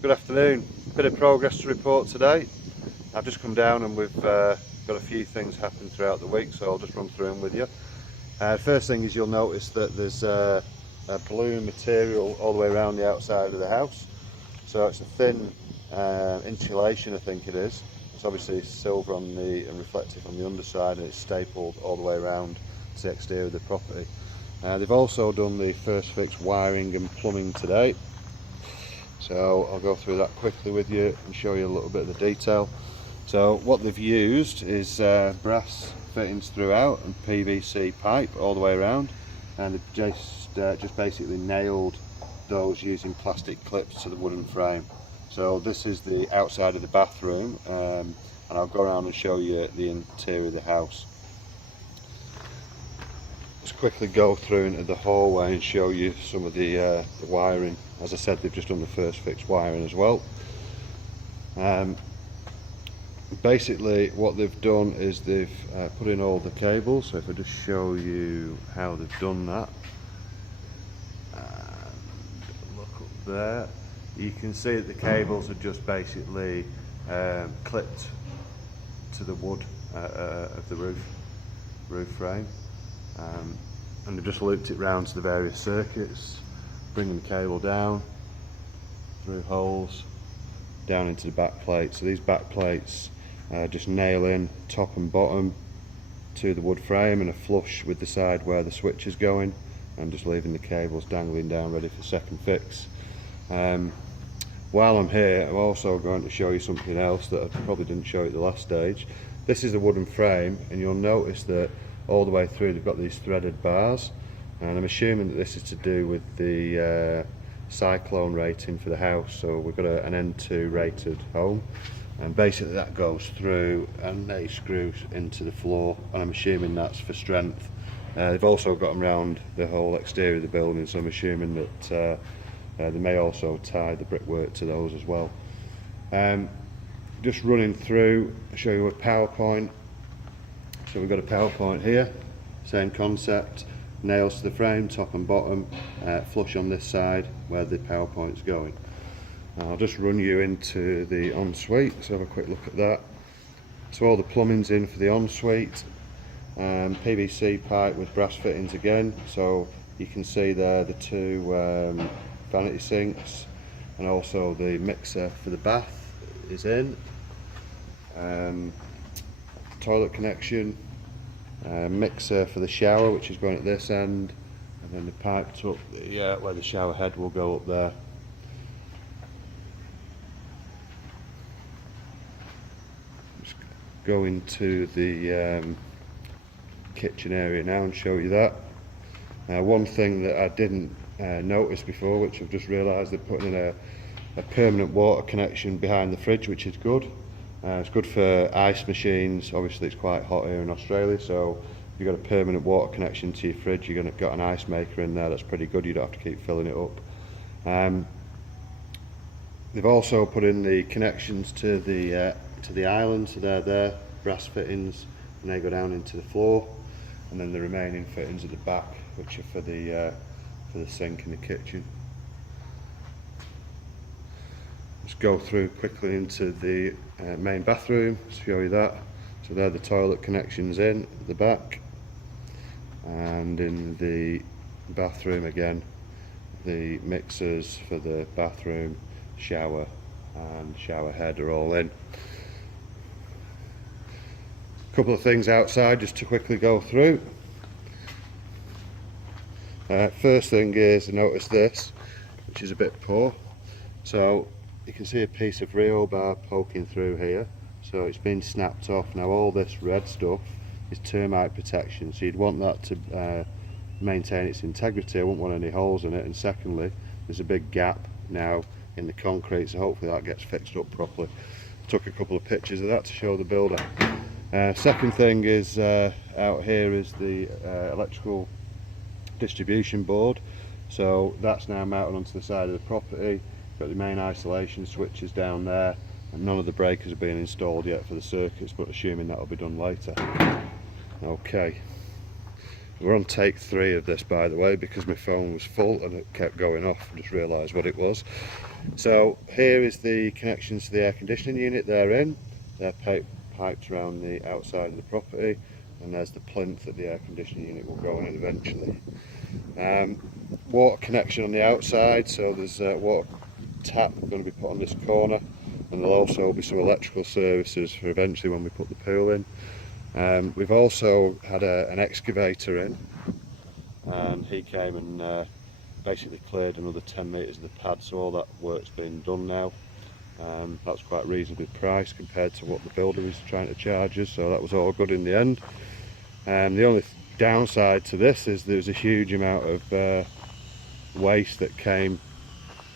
Good afternoon. Bit of progress to report today. I've just come down and we've got a few things happen throughout the week, so I'll just run through them with you. First thing is you'll notice that there's a blue material all the way around the outside of the house. So it's a thin insulation, I think it is. It's obviously silver on the and reflective on the underside, and it's stapled all the way around to the exterior of the property. They've also done the first fix wiring and plumbing today. So I'll go through that quickly with you and show you a little bit of the detail. So what they've used is brass fittings throughout and PVC pipe all the way around, and they've just basically nailed those using plastic clips to the wooden frame. So this is the outside of the bathroom, and I'll go around and show you the interior of the house. Just quickly go through into the hallway and show you some of the wiring. As I said, they've just done the first fix wiring as well. Basically what they've done is they've put in all the cables. So if I just show you how they've done that, and look up there, you can see that the cables are just basically clipped to the wood of the roof frame, and they've just looped it round to the various circuits, bringing the cable down through holes down into the back plate. So these back plates just nail in top and bottom to the wood frame and are flush with the side where the switch is going, and just leaving the cables dangling down ready for second fix. While I'm here, I'm also going to show you something else that I probably didn't show you at the last stage. This is a wooden frame, and you'll notice that all the way through they've got these threaded bars, and I'm assuming that this is to do with the cyclone rating for the house. So we've got an N2 rated home, and basically that goes through and they screw into the floor, and I'm assuming that's for strength. They've also got them around the whole exterior of the building, so I'm assuming that they may also tie the brickwork to those as well. Just running through, I'll show you a PowerPoint. So we've got a PowerPoint here, same concept, nails to the frame, top and bottom, flush on this side where the PowerPoint's going. I'll just run you into the ensuite, so have a quick look at that. So all the plumbing's in for the ensuite, PVC pipe with brass fittings again, so you can see there the two vanity sinks, and also the mixer for the bath is in. Toilet connection, mixer for the shower, which is going at this end, and then the pipe up where the shower head will go up there. Just go into the kitchen area now and show you that. One thing that I didn't notice before, which I've just realised, they're putting in a permanent water connection behind the fridge, which is good. It's good for ice machines. Obviously it's quite hot here in Australia, so if you've got a permanent water connection to your fridge, you've got an ice maker in there. That's pretty good, you don't have to keep filling it up. They've also put in the connections to the island, so they're there, brass fittings, and they go down into the floor, and then the remaining fittings at the back, which are for the sink in the kitchen. Just go through quickly into the main bathroom, show you that. So there the toilet connections in at the back, and in the bathroom again the mixers for the bathroom, shower and shower head are all in. A couple of things outside just to quickly go through. First thing is, notice this, which is a bit poor. So you can see a piece of rebar poking through here, so it's been snapped off. Now all this red stuff is termite protection, so you'd want that to maintain its integrity. I wouldn't want any holes in it. And secondly, there's a big gap now in the concrete, so hopefully that gets fixed up properly. Took a couple of pictures of that to show the builder. Second thing is out here is the electrical distribution board, so that's now mounted onto the side of the property. Got the main isolation switches down there, and none of the breakers have been installed yet for the circuits, but assuming that'll be done later. Okay, We're on take 3 of this, by the way, because my phone was full and it kept going off. I just realised what it was. So here is the connections to the air conditioning unit. They're in. They're piped around the outside of the property, and there's the plinth that the air conditioning unit will go in eventually. Water connection on the outside, so there's a water tap going to be put on this corner, and there'll also be some electrical services for eventually when we put the pool in. We've also had an excavator in, and he came and basically cleared another 10 metres of the pad, so all that work's been done now. That's quite reasonably priced compared to what the builder is trying to charge us, so that was all good in the end. The only downside to this is there's a huge amount of waste that came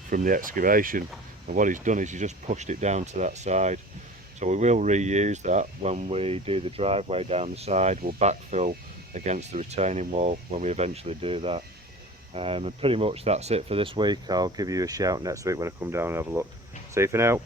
from the excavation, and what he's done is he's just pushed it down to that side. So we will reuse that when we do the driveway down the side. We'll backfill against the retaining wall when we eventually do that. And pretty much that's it for this week. I'll give you a shout next week when I come down and have a look. See you for now.